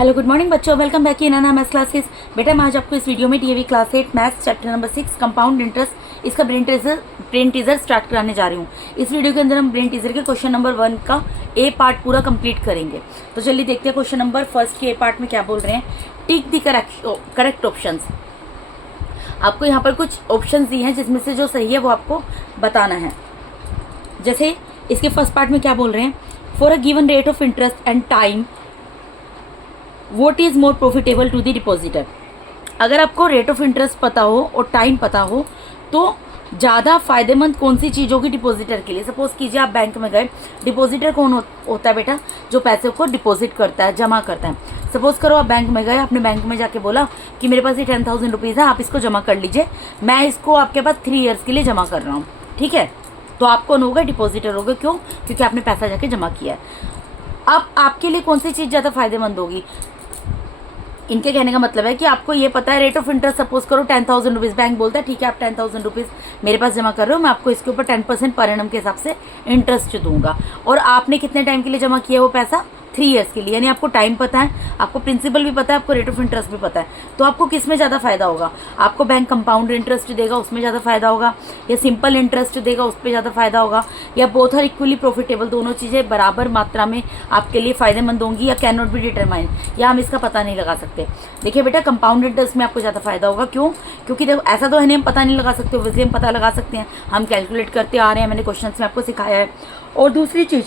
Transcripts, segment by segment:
Hello good morning बच्चों, welcome back in maths classes. बेटा मैं आज आपको इस वीडियो में DAV class 8 maths chapter number 6 compound interest इसका ब्रेन टीजर स्टार्ट कराने जा रही हूँ। इस वीडियो के अंदर हम ब्रेन टीजर के क्वेश्चन नंबर 1 का ए पार्ट पूरा कंप्लीट करेंगे। तो चलिए देखते हैं क्वेश्चन नंबर फर्स्ट के ए पार्ट में क्या बोल रहे हैं। Tick the correct options. आपको यहाँ पर कुछ ऑप्शन दिए हैं जिसमें से जो सही है वो आपको बताना है। जैसे इसके फर्स्ट पार्ट में क्या बोल रहे हैं, for a given rate of interest and time what is more profitable to the depositor. अगर आपको रेट ऑफ इंटरेस्ट पता हो और टाइम पता हो तो ज़्यादा फायदेमंद कौन सी चीज़ होगी डिपॉजिटर के लिए। सपोज कीजिए आप बैंक में गए, डिपॉजिटर कौन होता है बेटा, जो पैसे को डिपॉजिट करता है, जमा करता है। सपोज करो आप बैंक में गए, आपने बैंक में जाके बोला कि मेरे पास ये 10,000 रुपीज़ है, आप इसको जमा कर लीजिए, मैं इसको आपके पास 3 ईयर्स के लिए जमा कर रहा हूँ, ठीक है। तो आप कौन होगा, डिपॉजिटर होगा। क्यों? क्योंकि आपने पैसा जाके जमा किया है। अब आपके लिए कौन सी चीज़ ज़्यादा फायदेमंद होगी। इनके कहने का मतलब है कि आपको ये पता है रेट ऑफ इंटरेस्ट, सपोज करो 10,000 रुपीज़, बैंक बोलता है ठीक है आप 10,000 रुपीज़ मेरे पास जमा कर रहे हो, मैं आपको इसके ऊपर 10% पर एनम के हिसाब से इंटरेस्ट दूंगा। और आपने कितने टाइम के लिए जमा किया वो पैसा, 3 ईयर्स के लिए। यानी आपको टाइम पता है, आपको प्रिंसिपल भी पता है, आपको रेट ऑफ इंटरेस्ट भी पता है। तो आपको किस में ज़्यादा फायदा होगा, आपको बैंक कंपाउंड इंटरेस्ट देगा उसमें ज़्यादा फायदा होगा, या सिंपल इंटरेस्ट देगा उस पर ज़्यादा फायदा होगा, या बोथ आर इक्वली प्रॉफिटेबल, दोनों चीज़ें बराबर मात्रा में आपके लिए फायदेमंद होंगी, या कैन नॉट बी डिटरमाइन, या हम इसका पता नहीं लगा सकते। देखिए बेटा कंपाउंड इंटरेस्ट में आपको ज़्यादा फायदा होगा। क्यों? क्योंकि देखो ऐसा तो है नहीं हम पता नहीं लगा सकते, वैसे हम पता लगा सकते हैं, हम कैलकुलेट करते आ रहे हैं, मैंने क्वेश्चन में आपको सिखाया है। और दूसरी चीज़,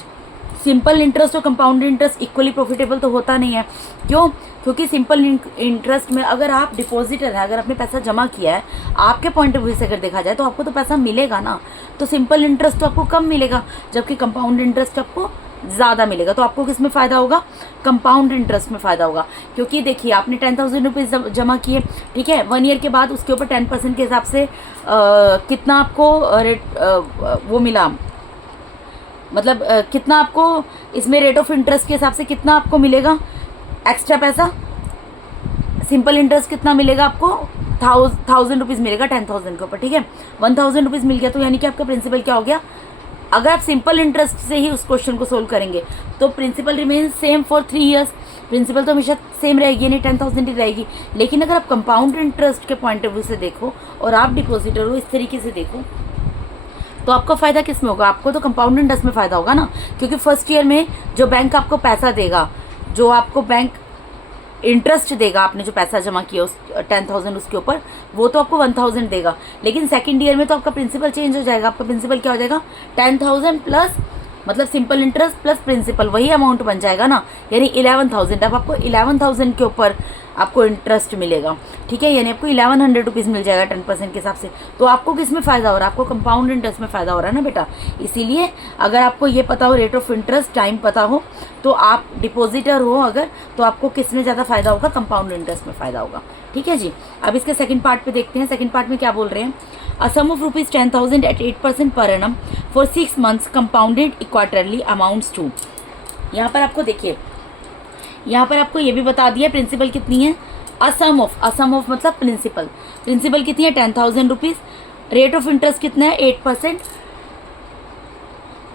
सिंपल इंटरेस्ट और कंपाउंड इंटरेस्ट इक्वली प्रॉफिटेबल तो होता नहीं है। क्यों? क्योंकि सिंपल इंटरेस्ट में अगर आप डिपॉजिटर है, अगर आपने पैसा जमा किया है, आपके पॉइंट ऑफ व्यू से अगर देखा जाए तो आपको तो पैसा मिलेगा ना। तो सिंपल इंटरेस्ट तो आपको कम मिलेगा, जबकि कंपाउंड इंटरेस्ट आपको ज़्यादा मिलेगा। तो आपको किस में फ़ायदा होगा, कंपाउंड इंटरेस्ट में फ़ायदा होगा। क्योंकि देखिए आपने 10,000 रुपीज़ जमा किए, ठीक है, 1 ईयर के बाद उसके ऊपर 10% के हिसाब से कितना आपको वो मिला, मतलब कितना आपको इसमें रेट ऑफ इंटरेस्ट के हिसाब से कितना आपको मिलेगा एक्स्ट्रा पैसा। सिंपल इंटरेस्ट कितना मिलेगा आपको, 1,000 रुपीज़ मिलेगा 10,000 के ऊपर, ठीक है। 1,000 रुपीज़ मिल गया, तो यानी कि आपका प्रिंसिपल क्या हो गया। अगर आप सिंपल इंटरेस्ट से ही उस क्वेश्चन को सोल्व करेंगे तो principal remain same for 3 years, principal तो हमेशा सेम रहेगी, यानी 10,000 ही रहेगी। लेकिन अगर आप कंपाउंड इंटरेस्ट के पॉइंट ऑफ व्यू से देखो और आप डिपॉजिटर हो, इस तरीके से देखो, तो आपका फ़ायदा किस में होगा, आपको तो कंपाउंड इंटरेस्ट में फ़ायदा होगा ना। क्योंकि फर्स्ट ईयर में जो बैंक आपको पैसा देगा, जो आपको बैंक इंटरेस्ट देगा, आपने जो पैसा जमा किया उस 10,000 उसके ऊपर, वो तो आपको 1,000 देगा। लेकिन सेकंड ईयर में तो आपका प्रिंसिपल चेंज हो जाएगा। आपका प्रिंसिपल क्या हो जाएगा, 10,000 प्लस मतलब सिंपल इंटरेस्ट प्लस प्रिंसिपल, वही अमाउंट बन जाएगा ना, यानी 11,000। अब आपको 11,000 के ऊपर आपको इंटरेस्ट मिलेगा, ठीक है, यानी आपको 1,100 रुपीज़ मिल जाएगा 10% के हिसाब से। तो आपको किस में फ़ायदा हो रहा है, आपको कंपाउंड इंटरेस्ट में फ़ायदा हो रहा है ना बेटा। इसीलिए अगर आपको ये पता हो रेट ऑफ इंटरेस्ट, टाइम पता हो, तो आप डिपॉजिटर हो अगर, तो आपको किस में ज़्यादा फ़ायदा होगा, कंपाउंड इंटरेस्ट में फ़ायदा होगा, ठीक है जी। अब इसके सेकंड पार्ट पे देखते हैं। सेकंड पार्ट में क्या बोल रहे हैं, a sum of rupees 10,000 at 8% per annum for 6 months compounded quarterly amounts to. यहाँ पर आपको देखिए, यहाँ पर आपको ये भी बता दिया प्रिंसिपल कितनी है, असम ऑफ मतलब प्रिंसिपल कितनी है 10,000 रुपीज़, रेट ऑफ इंटरेस्ट कितना है 8%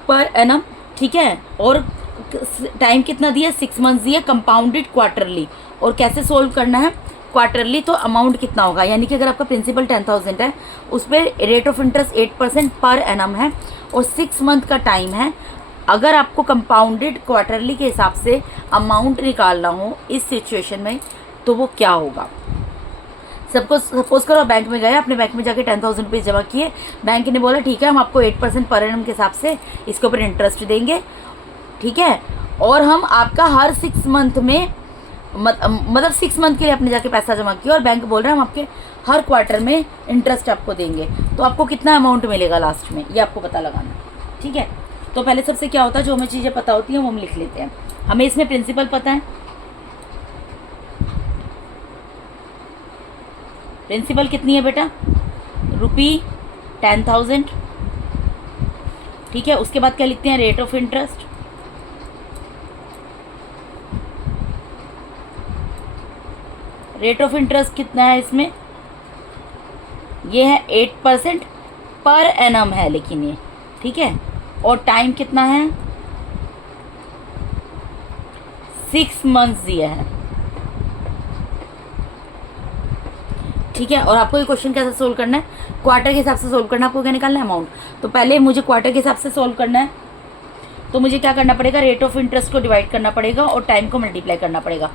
पर एनम, ठीक है, और टाइम कितना दिया 6 मंथ्स दिया, कंपाउंडेड क्वार्टरली। और कैसे सोल्व करना है क्वार्टरली, तो अमाउंट कितना होगा, यानी कि अगर आपका प्रिंसिपल 10,000 है, उस पर rate of interest 8% per annum है और 6 मंथ का टाइम है। अगर आपको कंपाउंडेड क्वार्टरली के हिसाब से अमाउंट निकालना हो इस सिचुएशन में, तो वो क्या होगा। सपोज करो बैंक में गए, अपने बैंक में जाके 10,000 रुपीज़ जमा किए, बैंक ने बोला ठीक है हम आपको 8% पर एनम के हिसाब से इसके ऊपर इंटरेस्ट देंगे, ठीक है, और हम आपका हर 6 मंथ में मतलब 6 मंथ के लिए आपने जाके पैसा जमा किया और बैंक बोल रहे हैं हम आपके हर क्वार्टर में इंटरेस्ट आपको देंगे। तो आपको कितना अमाउंट मिलेगा लास्ट में, ये आपको पता लगाना, ठीक है। तो पहले सबसे क्या होता है, जो हमें चीज़ें पता होती हैं वो हम लिख लेते हैं। हमें इसमें प्रिंसिपल पता है, प्रिंसिपल कितनी है बेटा, ₹10,000, ठीक है। उसके बाद क्या लिखते हैं, rate of interest, rate of interest कितना है इसमें, ये है 8% पर एनम है, लेकिन ये ठीक है, और टाइम कितना है 6 मंथ्स दिया है, ठीक है। और आपको ये क्वेश्चन कैसे सोल्व करना है, क्वार्टर के हिसाब से सोल्व करना है। आपको क्या निकालना है, अमाउंट। तो पहले मुझे क्वार्टर के हिसाब से सोल्व करना है, तो मुझे क्या करना पड़ेगा, रेट ऑफ इंटरेस्ट को डिवाइड करना पड़ेगा और टाइम को मल्टीप्लाई करना पड़ेगा।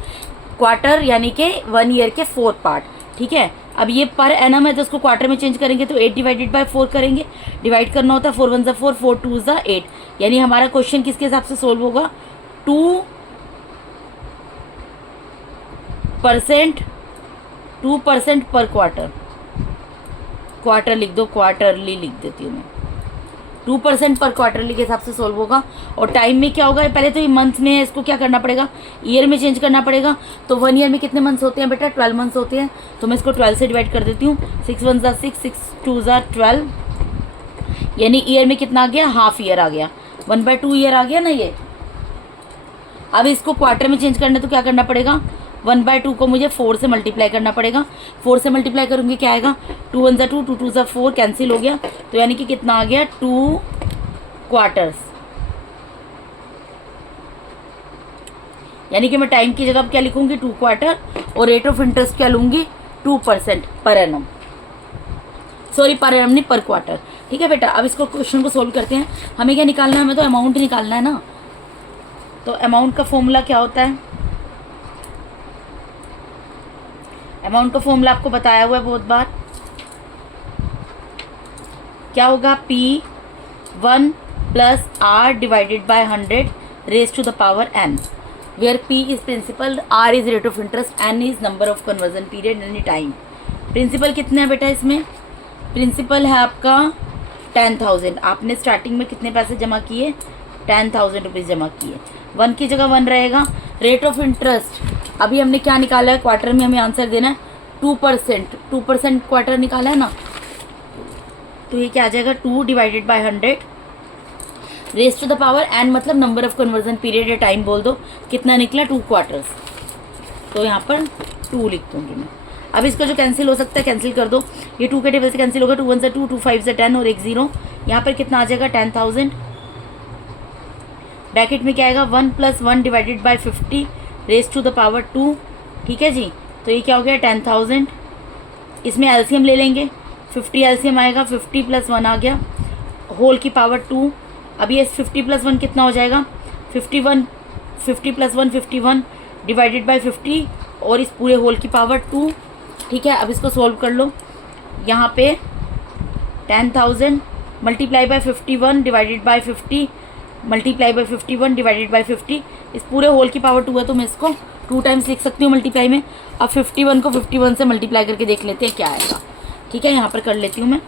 क्वार्टर यानी कि 1 ईयर के 4th पार्ट, ठीक है। अब ये पर एनम है तो उसको क्वार्टर में चेंज करेंगे तो 8 डिवाइडेड बाय 4 करेंगे। डिवाइड करना होता है 4 1 4, 4 2 8, यानी हमारा क्वेश्चन किसके हिसाब से सोल्व होगा, 2% पर क्वार्टर। क्वार्टर लिख दो, क्वार्टरली लिख देती हूँ मैं। 2% पर क्वार्टरली के हिसाब से सोल्व होगा। और टाइम में क्या होगा, पहले तो ये मंथ में है, इसको क्या करना पड़ेगा, ईयर में चेंज करना पड़ेगा। तो 1 ईयर में कितने मंथ्स होते हैं बेटा, 12 मंथ्स होते हैं। तो मैं इसको 12 से डिवाइड कर देती हूँ। 6 1 6, 6 2 12, यानी ईयर में कितना आ गया, हाफ ईयर आ गया, 1/2 ईयर आ गया ना ये। अब इसको क्वार्टर में चेंज करना तो क्या करना पड़ेगा, 1/2 को मुझे 4 से मल्टीप्लाई करना पड़ेगा। 4 से मल्टीप्लाई करूंगी क्या आएगा, 2 1 2, 2 2 4, कैंसिल हो गया। तो यानी कि कितना आ गया, 2 क्वार्टर्स। यानी कि मैं टाइम की जगह क्या लिखूंगी, 2 क्वार्टर, और रेट ऑफ इंटरेस्ट क्या लूंगी, 2% per annum, sorry per annum नहीं, पर क्वार्टर। ठीक है बेटा, अब इसको क्वेश्चन को सोल्व करते हैं। हमें क्या निकालना है, हमें तो अमाउंट निकालना है ना। तो अमाउंट का फॉर्मूला क्या होता है, अमाउंट का फॉर्मूला आपको बताया हुआ है बहुत बार। क्या होगा, P1 plus R divided by 100 raise to the power n, where P is principal, R is rate of interest, n is number of conversion period any time. Principal कितने है बेटा, इसमें प्रिंसिपल है आपका 10,000। आपने स्टार्टिंग में कितने पैसे जमा किए, 10,000 रुपीज़ जमा किए। 1 की जगह 1 रहेगा। रेट ऑफ इंटरेस्ट अभी हमने क्या निकाला है, क्वार्टर में हमें आंसर देना है 2%। 2% क्वार्टर निकाला है ना, तो ये क्या आ जाएगा, 2 divided by 100 raise to the power n, मतलब नंबर ऑफ कन्वर्जन पीरियड या टाइम बोल दो। कितना निकला, 2 क्वार्टर्स। तो यहाँ पर 2 लिख दूंगी मैं। अब इसका जो कैंसिल हो सकता है कैंसिल कर दो, ये 2 के टेबल से कैंसिल होगा। 2 1 2, 2 5 10 और 1 0। यहाँ पर कितना आ जाएगा, 10,000। ब्रैकेट में क्या आएगा, 1 + 1 divided by 50 raise to the power 2। ठीक है जी, तो ये क्या हो गया, 10,000। इसमें एलसीएम ले लेंगे, 50 एलसीएम आएगा, 50 + 1 आ गया, होल की पावर 2। अब ये 50 + 1 कितना हो जाएगा, 51, 50 + 1 51 डिवाइडेड बाय 50 और इस पूरे होल की पावर 2। ठीक है, अब इसको सोल्व कर लो। यहाँ पे 10,000 multiply by 51 divided by 50 multiply by 51 divided by 50, इस पूरे होल की पावर 2 है, तो मैं इसको 2 टाइम्स लिख सकती हूँ मल्टीप्लाई में। अब 51 को 51 से मल्टीप्लाई करके देख लेते हैं क्या आएगा। ठीक है, यहाँ पर कर लेती हूँ मैं,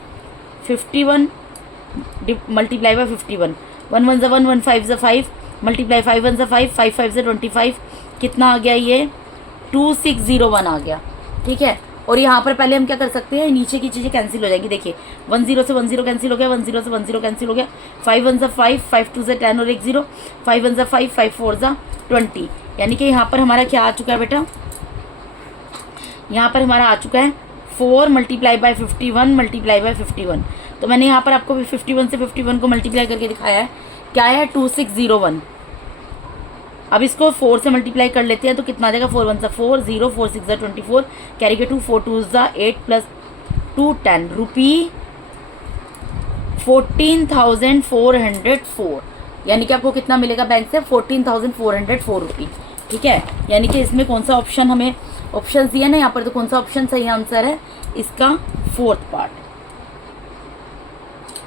51 मल्टीप्लाई बाय 51, 1 1 1, 1 5 5, मल्टीप्लाई 5 1 5, 5 5 25, कितना आ गया, ये 2601 आ गया। ठीक है, और यहाँ पर पहले हम क्या कर सकते हैं, नीचे की चीज़ें कैंसिल हो जाएगी। देखिए 1 0 से 1 0 कैंसिल हो गया, 1 0 से 1 0 कैंसिल हो गया, 5 1 5, 5 2 10 और 1 0, 5 1 5, 5 4 20। यानी कि यहाँ पर हमारा क्या आ चुका है बेटा, यहाँ पर हमारा आ चुका है 4 मल्टीप्लाई बाय 51 मल्टीप्लाई बाय 51। तो मैंने यहाँ पर आपको 51 से 51 को मल्टीप्लाई करके दिखाया है, क्या है, 2601। अब इसको 4 से मल्टीप्लाई कर लेते हैं तो कितना आ जाएगा, 4 1 4, 0 4 6 24, कैरी के 2, 4 2 8 + 2 10, रुपी 14,404। यानी कि आपको कितना मिलेगा बैंक से, 14,404 रुपी। ठीक है, यानी कि इसमें कौन सा ऑप्शन, हमें ऑप्शन दिया ना यहाँ पर, तो कौन सा ऑप्शन सही आंसर है इसका, 4th पार्ट।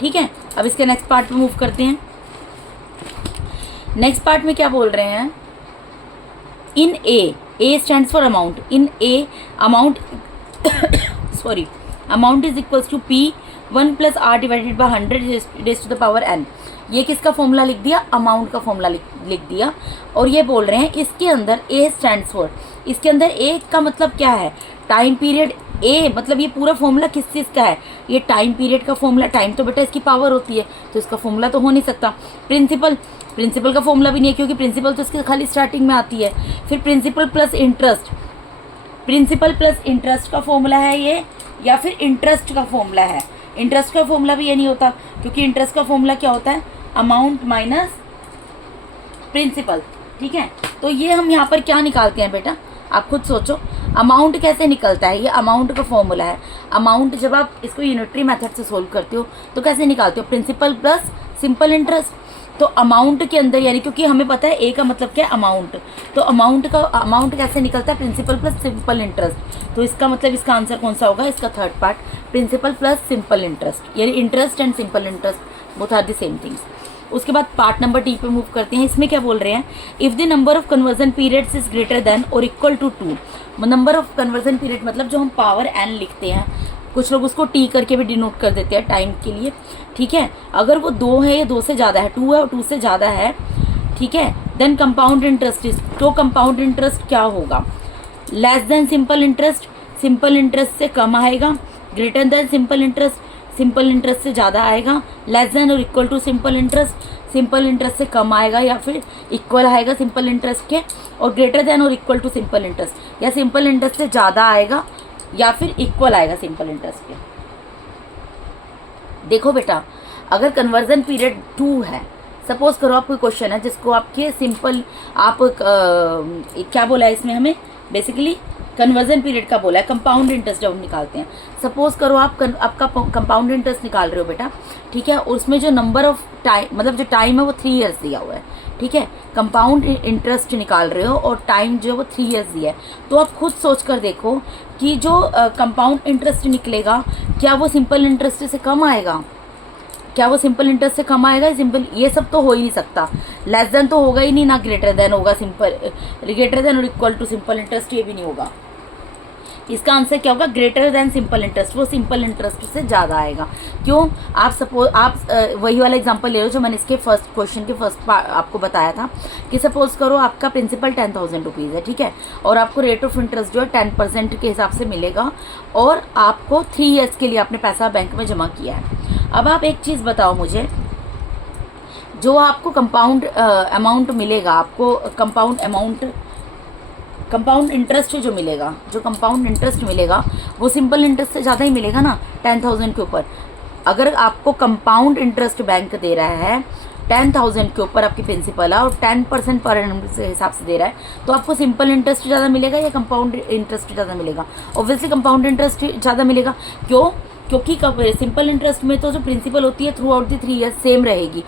ठीक है, अब इसके नेक्स्ट पार्ट में मूव करते हैं। नेक्स्ट पार्ट में क्या बोल रहे हैं, in A stands for amount, in A amount sorry amount is equals to P1 + R divided by 100 raise to the power n। ये किसका फॉर्मूला लिख दिया, अमाउंट का फॉर्मूला लिख दिया। और ये बोल रहे हैं इसके अंदर ए स्टैंड्स फॉर, इसके अंदर ए का मतलब क्या है, टाइम पीरियड। ए मतलब ये पूरा फॉर्मूला किस चीज़ का है, ये टाइम पीरियड का फॉर्मूला। टाइम तो बेटा इसकी पावर होती है, तो इसका फॉर्मूला तो हो नहीं सकता। प्रिंसिपल का फॉर्मूला भी नहीं है, क्योंकि प्रिंसिपल तो इसके खाली स्टार्टिंग में आती है। फिर प्रिंसिपल प्लस इंटरेस्ट का फॉर्मूला है ये, या फिर इंटरेस्ट का फॉर्मूला है। इंटरेस्ट का फॉर्मूला भी ये नहीं होता, क्योंकि इंटरेस्ट का फॉर्मूला क्या होता है, अमाउंट माइनस प्रिंसिपल। ठीक है, तो ये हम यहाँ पर क्या निकालते हैं बेटा, आप खुद सोचो। अमाउंट कैसे निकलता है, ये अमाउंट का फॉर्मूला है। अमाउंट जब आप इसको यूनिटरी मेथड से सोल्व करते हो तो कैसे निकालते हो, प्रिंसिपल प्लस सिंपल इंटरेस्ट। तो अमाउंट के अंदर यानी क्योंकि हमें पता है ए का मतलब क्या है अमाउंट, तो अमाउंट कैसे निकलता है, प्रिंसिपल प्लस सिंपल इंटरेस्ट। तो इसका मतलब इसका आंसर कौन सा होगा, इसका third part, principal plus simple interest, यानी interest and simple interest both are the same things. उसके बाद पार्ट नंबर डी पे मूव करते हैं। इसमें क्या बोल रहे हैं, if the number of conversion periods is greater than और equal to 2। Number of conversion period मतलब जो हम पावर एन लिखते हैं, कुछ लोग उसको टी करके भी डिनोट कर देते हैं टाइम के लिए, ठीक है। अगर वो 2 है या 2 से ज़्यादा है, 2 है और 2 से ज़्यादा है, ठीक है, देन कंपाउंड इंटरेस्ट इज, तो कंपाउंड इंटरेस्ट क्या होगा, less than simple interest, simple interest से कम आएगा, greater than simple interest, simple interest से ज़्यादा आएगा, लेस देन और equal to simple interest, simple interest से कम आएगा या फिर इक्वल आएगा सिंपल इंटरेस्ट के, और ग्रेटर देन और इक्वल टू सिंपल इंटरेस्ट, या सिंपल इंटरेस्ट से ज़्यादा आएगा या फिर इक्वल आएगा सिंपल इंटरेस्ट के। देखो बेटा, अगर कन्वर्जन पीरियड 2 है, सपोज करो आप कोई क्वेश्चन है जिसको आपके सिंपल आप क्या बोला है इसमें, हमें बेसिकली कन्वर्जन पीरियड का बोला है, कंपाउंड इंटरेस्ट जब हम निकालते हैं। सपोज करो आपका कंपाउंड इंटरेस्ट निकाल रहे हो बेटा, ठीक है, और उसमें जो नंबर ऑफ टाइम मतलब जो टाइम है वो 3 ईयर्स दिया हुआ है, ठीक है। कंपाउंड इंटरेस्ट निकाल रहे हो और टाइम जो वो 3 ईयर्स दिया है, तो आप खुद सोच कर देखो कि जो कंपाउंड इंटरेस्ट निकलेगा क्या वो सिंपल इंटरेस्ट से कम आएगा, क्या वो सिंपल इंटरेस्ट से कम आएगा, सिंपल ये सब तो हो ही नहीं सकता, लेस देन तो होगा ही नहीं, ना ग्रेटर देन होगा, सिंपल ग्रेटर देन और इक्वल टू सिंपल इंटरेस्ट ये भी नहीं होगा। इसका आंसर क्या होगा, ग्रेटर देन सिंपल इंटरेस्ट, वो सिंपल इंटरेस्ट से ज़्यादा आएगा। क्यों, आप सपोज आप वही वाला एग्जांपल ले लो जो मैंने इसके फर्स्ट क्वेश्चन के फर्स्ट आपको बताया था कि सपोज करो आपका प्रिंसिपल 10,000 रुपीज़ है, ठीक है, और आपको रेट ऑफ इंटरेस्ट जो है 10% के हिसाब से मिलेगा, और आपको 3 ईयर्स के लिए आपने पैसा बैंक में जमा किया है। अब आप एक चीज़ बताओ मुझे, जो आपको कंपाउंड अमाउंट मिलेगा, आपको कंपाउंड इंटरेस्ट जो मिलेगा, जो कंपाउंड इंटरेस्ट मिलेगा वो सिंपल इंटरेस्ट से ज़्यादा ही मिलेगा ना 10,000 के ऊपर। अगर आपको कंपाउंड इंटरेस्ट बैंक दे रहा है 10,000 के ऊपर आपकी प्रिंसिपल है और 10% पर एनम के हिसाब से दे रहा है, तो आपको सिंपल इंटरेस्ट ज़्यादा मिलेगा या कंपाउंड इंटरेस्ट ज़्यादा मिलेगा? ऑब्वियसली कंपाउंड इंटरेस्ट ज़्यादा मिलेगा। क्यों? क्योंकि सिंपल इंटरेस्ट में तो जो प्रिंसिपल होती है through out the 3 years same रहेगी।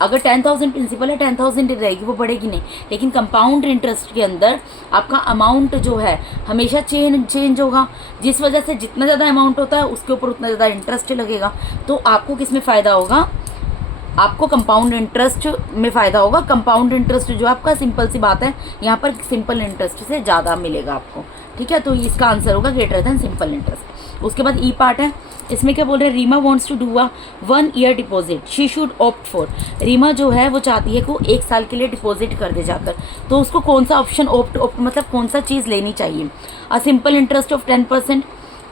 अगर 10,000 प्रिंसिपल है 10,000 रहेगी, वो बढ़ेगी नहीं। लेकिन कंपाउंड इंटरेस्ट के अंदर आपका अमाउंट जो है हमेशा चेंज होगा, जिस वजह से जितना ज़्यादा अमाउंट होता है उसके ऊपर उतना ज़्यादा इंटरेस्ट लगेगा। तो आपको किस में फ़ायदा होगा? आपको कंपाउंड इंटरेस्ट में फ़ायदा होगा। कंपाउंड इंटरेस्ट जो आपका सिंपल सी बात है, यहाँ पर सिंपल इंटरेस्ट से ज़्यादा मिलेगा आपको, ठीक है। तो इसका आंसर होगा ग्रेटर देन सिंपल इंटरेस्ट। उसके बाद ई पार्ट है, इसमें क्या बोल रहे हैं, Reema wants to do a 1 year deposit, she should opt for. Reema जो है वो चाहती है को 1 साल के लिए डिपॉजिट कर दे जाकर, तो उसको कौन सा ऑप्शन ऑप्ट मतलब कौन सा चीज़ लेनी चाहिए? अ सिंपल इंटरेस्ट ऑफ 10%,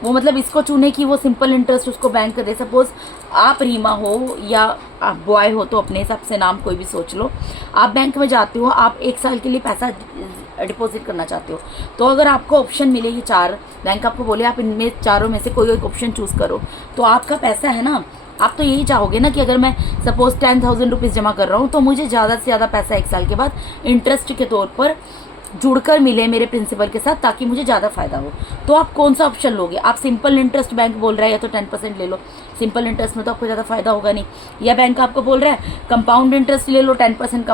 वो मतलब इसको चुने कि वो सिंपल इंटरेस्ट उसको बैंक कर दे। सपोज आप रीमा हो या आप बॉय हो तो अपने हिसाब से नाम कोई भी सोच लो। आप बैंक में जाते हो, आप 1 साल के लिए पैसा डिपॉजिट करना चाहते हो, तो अगर आपको ऑप्शन मिले ये 4, बैंक आपको बोले आप इनमें चारों में से कोई एक ऑप्शन चूज़ करो, तो आपका पैसा है ना, आप तो यही चाहोगे ना कि अगर मैं सपोज 10,000 रुपीज़ जमा कर रहा हूँ तो मुझे ज़्यादा से ज़्यादा पैसा 1 साल के बाद इंटरेस्ट के तौर पर जुड़कर मिले मेरे प्रिंसिपल के साथ, ताकि मुझे ज़्यादा फ़ायदा हो। तो आप कौन सा ऑप्शन लोगे? आप सिंपल इंटरेस्ट बैंक बोल रहा है या तो 10% ले लो, सिंपल इंटरेस्ट में तो आपको ज़्यादा फ़ायदा होगा नहीं। या बैंक आपको बोल रहा है कंपाउंड इंटरेस्ट ले लो 10%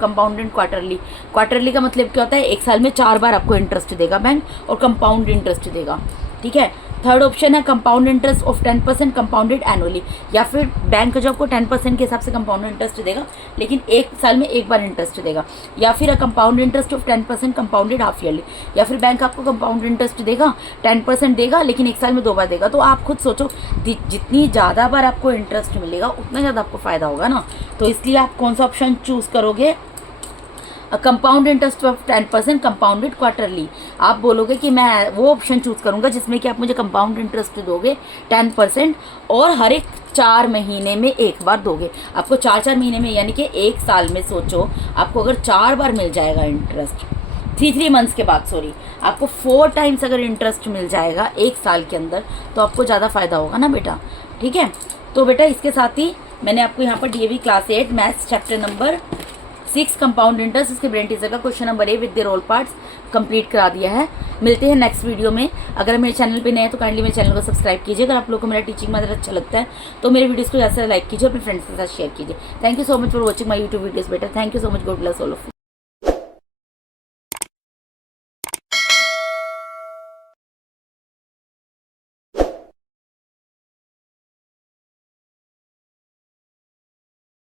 कंपाउंडेड क्वार्टरली का मतलब क्या होता है? 1 साल में 4 बार आपको इंटरेस्ट देगा बैंक और कंपाउंड इंटरेस्ट देगा, ठीक है। थर्ड ऑप्शन है compound interest of 10% compounded annually, या फिर बैंक जो आपको 10% के हिसाब से कंपाउंड इंटरेस्ट देगा लेकिन 1 साल में 1 बार इंटरेस्ट देगा। या फिर compound interest of 10% compounded half yearly, या फिर बैंक आपको कंपाउंड इंटरेस्ट देगा 10% देगा लेकिन 1 साल में 2 बार देगा। तो आप खुद सोचो, जितनी ज़्यादा बार आपको इंटरेस्ट मिलेगा उतना ज़्यादा आपको फ़ायदा होगा ना। तो इसलिए आप कौन सा ऑप्शन चूज़ करोगे? Compound interest of 10% compounded quarterly. आप बोलोगे कि मैं वो ऑप्शन चूज़ करूंगा जिसमें कि आप मुझे कंपाउंड इंटरेस्ट दोगे 10% और हर एक 4 महीने में 1 बार दोगे। आपको 4-4 महीने में, यानी कि 1 साल में सोचो आपको अगर 4 बार मिल जाएगा इंटरेस्ट, 3 मंथ्स के बाद सॉरी, आपको 4 टाइम्स अगर इंटरेस्ट मिल जाएगा 1 साल के अंदर, तो आपको ज़्यादा फ़ायदा होगा ना बेटा, ठीक है। तो बेटा इसके साथ ही मैंने आपको यहाँ पर DAV class 8 maths chapter number 6 compound interest, इसके ब्रेन टीजर का question number A with their all parts complete करा दिया है। मिलते हैं नेक्स्ट वीडियो में। अगर मेरे चैनल पे नए हैं तो काइंडली मेरे चैनल को सब्सक्राइब कीजिए। अगर आप लोगों को मेरा टीचिंग मेथड अच्छा लगता है तो मेरे वीडियोस को ज़्यादा से लाइक कीजिए, अपने फ्रेंड्स के साथ शेयर कीजिए। Thank you so much for watching my YouTube videos better. Thank you so much, God bless all of you.